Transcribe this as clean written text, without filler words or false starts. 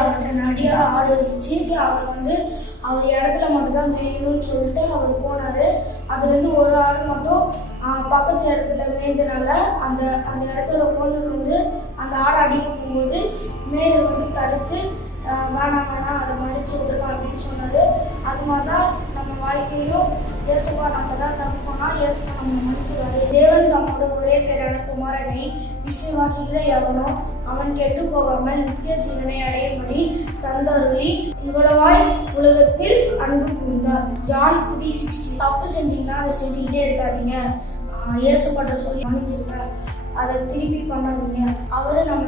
அவர்கிட்ட நிறைய ஆடு இருந்துச்சு. அவர் இடத்துல மட்டும்தான் மேயணும்னு சொல்லிட்டு அவர் போனார். அதுலேருந்து ஒரு ஆடு மட்டும் பக்கத்து இடத்துல மேய்ஞ்சனால அந்த அந்த இடத்துல கொண்டு அந்த ஆடை அடிக்க போகும்போது மேயர் தடுத்து வேணாம் அதை மன்னிச்சு விடலாம் அப்படின்னு சொன்னார். அது மாதிரி தான் நம்ம வாழ்க்கையிலும் இயேசுப்பா நம்ம தான் தப்பு போனால் இயேசுப்பா நம்ம மன்னிச்சுவாரு. தேவன் தம்மோட ஒரே பேரான குமாரனை விசுவாசிக்கிற எவனோ அவன் கெட்டு போகாமல் நித்திய ஜீவனை அடையும்படி தந்தருளி இவ்வளவாய் உலகத்தில் அன்பு கூர்ந்தார். ஜான் 3:16. தப்பு செஞ்சீங்கன்னா அதை செஞ்சுக்கிட்டே இருக்காதீங்க. இயேசுப்பாட்ட சொல்லி மன்னிச்சிருங்க, அதை திருப்பி பண்ணாதீங்க. அவரு நம்ம